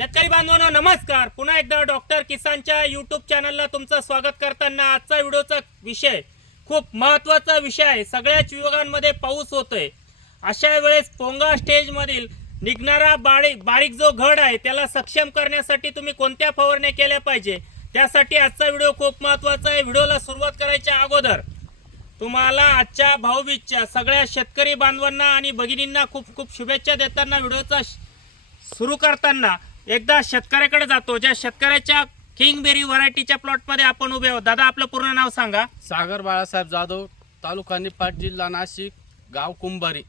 शेतकरी बांधवांनो नमस्कार. पुन्हा एकदा डॉक्टर किसानच्या युट्यूब चॅनलला तुमचं स्वागत करताना आजचा व्हिडिओचा विषय खूप महत्त्वाचा विषय आहे. सगळ्याच विभागांमध्ये पाऊस होतोय. अशा वेळेस पोंगा स्टेजमधील निघणारा बारीक बारीक जो घड आहे त्याला सक्षम करण्यासाठी तुम्ही कोणत्या फवारण्या केल्या पाहिजे? त्यासाठी आजचा व्हिडिओ खूप महत्त्वाचा आहे. व्हिडिओला सुरुवात करायच्या अगोदर तुम्हाला आजच्या भाऊबीजच्या सगळ्या शेतकरी बांधवांना आणि भगिनींना खूप खूप शुभेच्छा देताना व्हिडिओचा सुरू करताना एकदा शेतकऱ्याकडे जातो ज्या शेतकऱ्याच्या किंगबेरी व्हरायटीच्या प्लॉटमध्ये आपण उभे आहोत. दादा आपलं पूर्ण नाव सांगा. सागर बाळासाहेब जाधव तालुका निपाट जिल्हा नाशिक गाव कुंभारी.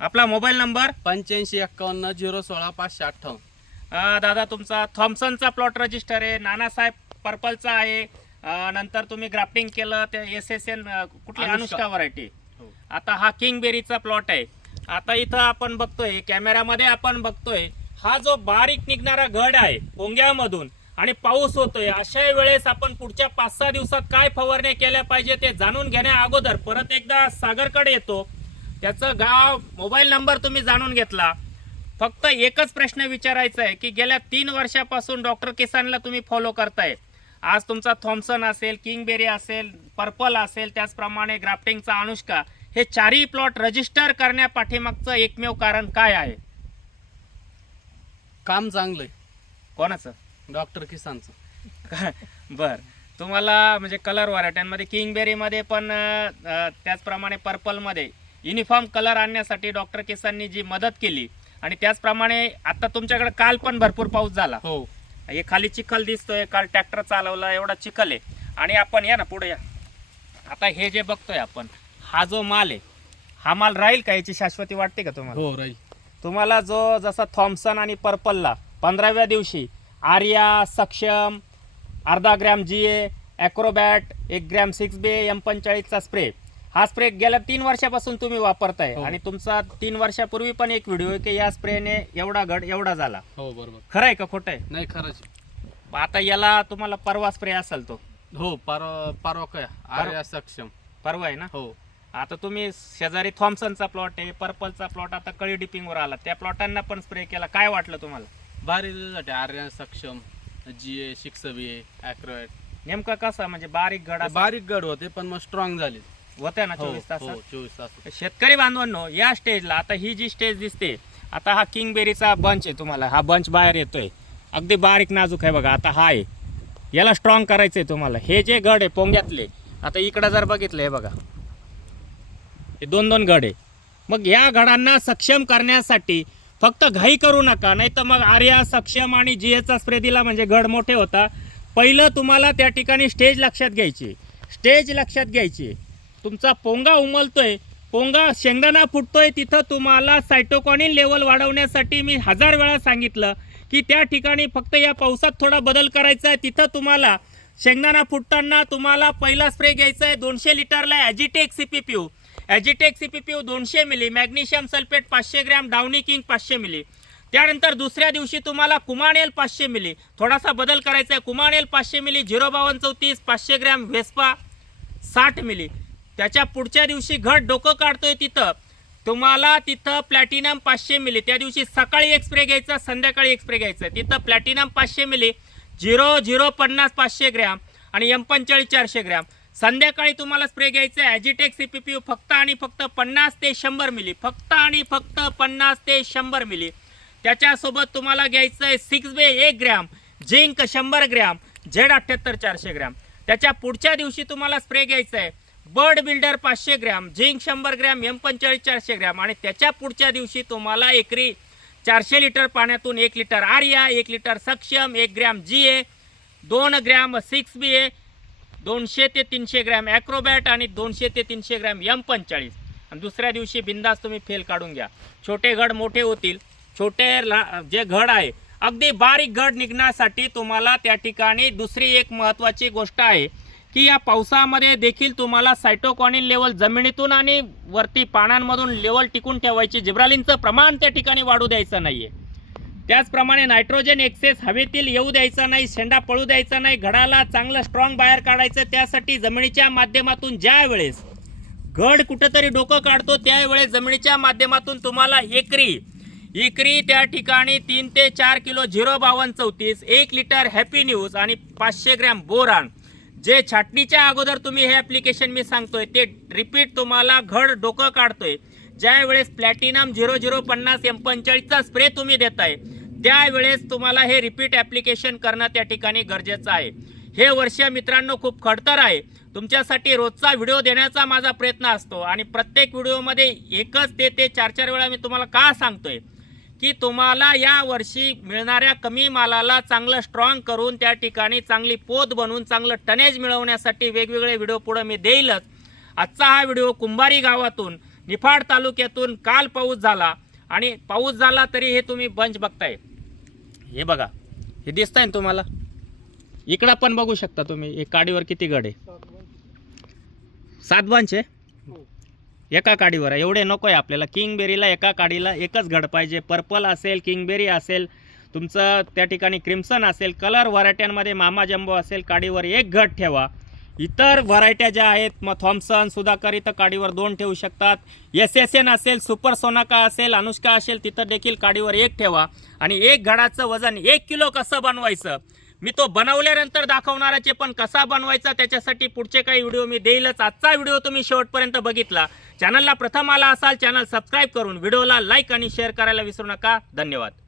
आपला मोबाईल नंबर? पंच्याऐंशी एक्कावन्न झिरो सोळा पाचशे अठ्ठावन्न. दादा तुमचा थॉम्सनचा प्लॉट रजिस्टर आहे नानासाहेब पर्पलचा आहे. अं, नंतर तुम्ही ग्राफ्टिंग केलं ते एस एस एन कुठली अनुष्का. अनुष्का व्हरायटी हो. आता हा किंगबेरीचा प्लॉट आहे. आता इथं आपण बघतोय कॅमेऱ्यामध्ये आपण बघतोय हा जो बारीक निघणारा घड आहे पोंग्यामधून आणि पाऊस होतोय अशा वेळेस आपण पुढच्या पाच सहा दिवसात काय फवारण्या केल्या पाहिजे ते जाणून घेण्या अगोदर परत एकदा सागरकडे येतो. त्याचं गाव मोबाईल नंबर तुम्ही जाणून घेतला. फक्त एकच प्रश्न विचारायचा आहे की गेल्या तीन वर्षापासून डॉक्टर किसानला तुम्ही फॉलो करताय. आज तुमचा थॉम्सन असेल किंगबेरी असेल पर्पल असेल त्याचप्रमाणे ग्राफ्टिंगचा अनुष्का हे चारही प्लॉट रजिस्टर करण्यापाठीमागचं एकमेव कारण काय आहे? काम चांगलंय कोणाचं? डॉक्टर किसानचं. काय? बर. तुम्हाला म्हणजे कलर व्हरायट्यांमध्ये किंगबेरीमध्ये पण अं, अं, त्याचप्रमाणे पर्पलमध्ये युनिफॉर्म कलर आणण्यासाठी डॉक्टर किसाननी जी मदत केली आणि त्याचप्रमाणे आता तुमच्याकडे काल पण भरपूर पाऊस झाला. हो. हे खाली चिखल दिसतोय काल ट्रॅक्टर चालवला एवढा चिखल आहे. आणि आपण या ना पुढे या. आता हे जे बघतोय आपण हा जो माल आहे हा माल राहील का याची शाश्वती वाटते का तुम्हाला? हो राहील. तुम्हाला जो जसा थॉम्सन आणि पर्पलला पंधराव्या दिवशी आर्या सक्षम अर्धा ग्रॅम जी ए ॲक्रोबॅट एक ग्रॅम सिक्स बे एम पंचेचाळीसचा स्प्रे. हा स्प्रे गेल्या तीन वर्षापासून तुम्ही वापरताय हो. आणि तुमचा तीन वर्षापूर्वी पण एक व्हिडिओ आहे की या स्प्रेने एवढा घड एवढा झाला. हो बरोबर. खरं आहे का खोटं आहे? नाही खरंच. आता याला तुम्हाला परवा स्प्रे असेल तो. हो परवा परवा काय आर्या सक्षम. परवा आहे ना? हो. आता तुम्ही शेजारी थॉम्सनचा प्लॉट आहे पर्पलचा प्लॉट आता कळी डिपिंगवर आला. त्या प्लॉटांना पण स्प्रे केला. काय वाटलं तुम्हाला? भारी रिझल्ट आहे. आर्या सक्षम जी ए सिक्स बी ए ॲक्रोएट. नेमकं कसं? म्हणजे बारीक घड असं? बारीक गड होते पण मग स्ट्रॉंग झाले. होत्या ना हो चोवीस तास? हो चोवीस तास शेतकरी बांधवांनो या स्टेजला आता ही जी स्टेज दिसते आता हा किंगबेरीचा बंच आहे तुम्हाला. हा बंच बाहेर येतोय. अगदी बारीक नाजूक आहे बघा. आता हा आहे. याला स्ट्रॉंग करायचंय तुम्हाला. हे जे गड आहे पोंग्यातले. आता इकडं जर बघितलं हे बघा. हे दोन दोन गड आहे. मग या गडांना सक्षम करण्यासाठी फक्त घाई करू नका नाही तर मग आर्या सक्षम आणि जी एचा स्प्रे दिला म्हणजे गड मोठे होता. पहिलं तुम्हाला त्या ठिकाणी स्टेज लक्षात घ्यायची स्टेज लक्षात घ्यायची तुमचा पोंगा उमलतोय पोंगा शेंगदाणा फुटतोय तिथं तुम्हाला सायटोकॉनिन लेवल वाढवण्यासाठी मी हजार वेळा सांगितलं की त्या ठिकाणी फक्त या पावसात थोडा बदल करायचा आहे. तिथं तुम्हाला शेंगदाणा फुटताना तुम्हाला पहिला स्प्रे घ्यायचा आहे. दोनशे लिटरला ॲजिटेक सी पी पी यू ॲजिटेक सी पी पी यू दोनशे मिली मॅग्नेशियम सल्फेट पाचशे ग्रॅम डावनी किंग पाचशे मिली. त्यानंतर दुसऱ्या दिवशी तुम्हाला कुमाणेल पाचशे मिली. थोडासा बदल करायचा आहे. कुमाणेल पाचशे मिली झिरो बावन्न चौतीस पाचशे ग्रॅम व्हेस्पा साठ मिली. त्याच्या पुढच्या दिवशी घट डोकं काढतोय तिथं. तुम्हाला तिथं प्लॅटिनम पाचशे मिली. त्या दिवशी सकाळी एक स्प्रे घ्यायचा संध्याकाळी एक स्प्रे घ्यायचा तिथं प्लॅटिनम पाचशे मिली झिरो झिरो पन्नास पाचशे ग्रॅम आणि एम पंचेचाळीस चारशे ग्रॅम. संध्याकाळी तुम्हाला स्प्रे घ्यायचा आहे ॲजिटेक सी पी पी यू फक्त आणि फक्त पन्नास ते शंभर मिली फक्त आणि फक्त पन्नास ते शंभर मिली त्याच्यासोबत तुम्हाला घ्यायचं आहे सिक्स बे एक ग्रॅम झिंक शंभर ग्रॅम झेड अठ्ठ्याहत्तर चारशे ग्रॅम त्याच्या पुढच्या दिवशी तुम्हाला स्प्रे घ्यायचा आहे बर्ड बिल्डर पाचशे ग्रॅम झिंक शंभर ग्रॅम एम पंचेचाळीस चारशे ग्रॅम आणि त्याच्या पुढच्या दिवशी तुम्हाला एकरी चारशे लिटर पाण्यातून एक लिटर आर्या एक लिटर सक्षम एक ग्रॅम जी ए दोन ग्रॅम सिक्स बी ए दोनशे ते तीनशे ग्रॅम ॲक्रोबॅट आणि दोनशे ते तीनशे ग्रॅम यम पंचाळीस आणि दुसऱ्या दिवशी बिंदास तुम्ही फेल काढून घ्या. छोटे घड मोठे होतील. छोटे ला- जे घड आहे अगदी बारीक घड निघण्यासाठी तुम्हाला त्या ठिकाणी दुसरी एक महत्त्वाची गोष्ट आहे की या पावसामध्ये देखील तुम्हाला सायटोकॉनिन लेवल जमिनीतून आणि वरती पानांमधून लेवल टिकून ठेवायची जिब्रालिनचं प्रमाण त्या ठिकाणी वाढू द्यायचं नाही आहे त्याचप्रमाणे नायट्रोजन एक्सेस हवेतील येऊ द्यायचा नाही शेंडा पळू द्यायचा नाही घडाला चांगलं स्ट्रॉंग बाहेर काढायचं त्यासाठी जमिनीच्या माध्यमातून ज्या वेळेस घड कुठेतरी डोकं काढतो त्यावेळेस जमिनीच्या माध्यमातून तुम्हाला एकरी इकरी त्या ठिकाणी तीन ते चार किलो झिरो बावन्न चौतीस एक लिटर हॅपी न्यूज आणि पाचशे ग्रॅम बोरान. जे छाटणीच्या अगोदर तुम्ही हे ॲप्लिकेशन मी सांगतोय ते रिपीट तुम्हाला घड डोकं काढतोय. ज्या वेळेस प्लॅटिनम झिरो झिरो पन्नास एम पंचेचाळीसचा स्प्रे तुम्ही देताय त्यावेळेस तुम्हाला हे रिपीट ॲप्लिकेशन करणं त्या ठिकाणी गरजेचं आहे. हे वर्ष मित्रांनो खूप खडतर आहे. तुमच्यासाठी रोजचा व्हिडिओ देण्याचा माझा प्रयत्न असतो आणि प्रत्येक व्हिडिओमध्ये एकच ते ते चार चार वेळा मी तुम्हाला का सांगतोय? की तुम्हाला या वर्षी मिळणाऱ्या कमी मालाला चांगलं स्ट्रॉंग करून त्या ठिकाणी चांगली पोत बनवून चांगलं टनेज मिळवण्यासाठी वेगवेगळे व्हिडिओ पुढं मी देईलच. आजचा हा व्हिडिओ कुंभारी गावातून निफाड तालुक्यातून काल पाऊस झाला आणि पाऊस झाला तरी हे तुम्ही बंच बघताय. हे बघा हे दिसतंय ना तुम्हाला? इकडं पण बघू शकता तुम्ही एक काडीवर किती गड आहे. सात बंच आहे एका काडीवर आहे. एवढे नको आहे आपल्याला. किंगबेरीला एका काडीला एकच गड पाहिजे. पर्पल असेल किंगबेरी असेल तुमचं त्या ठिकाणी क्रिम्सन असेल कलर व्हरायट्यांमध्ये मामा जंबो असेल काडीवर एक घट ठेवा. इतर व्हरायट्या ज्या आहेत मग थॉम्सन सुधाकर इथं काडीवर दोन ठेवू शकतात. एस एस एन असेल सुपर सोनाका असेल अनुष्का असेल तिथं देखील काडीवर एक ठेवा. आणि एक घडाचं वजन एक किलो कसं बनवायचं? मी तो बनवल्यानंतर दाखवणाराचे पण कसा बनवायचा त्याच्यासाठी पुढचे काही व्हिडिओ मी देईलच. आजचा व्हिडिओ तुम्ही शेवटपर्यंत बघितला. चॅनलला प्रथम आला असाल चॅनल सबस्क्राईब करून व्हिडिओला लाईक आणि शेअर करायला विसरू नका. धन्यवाद.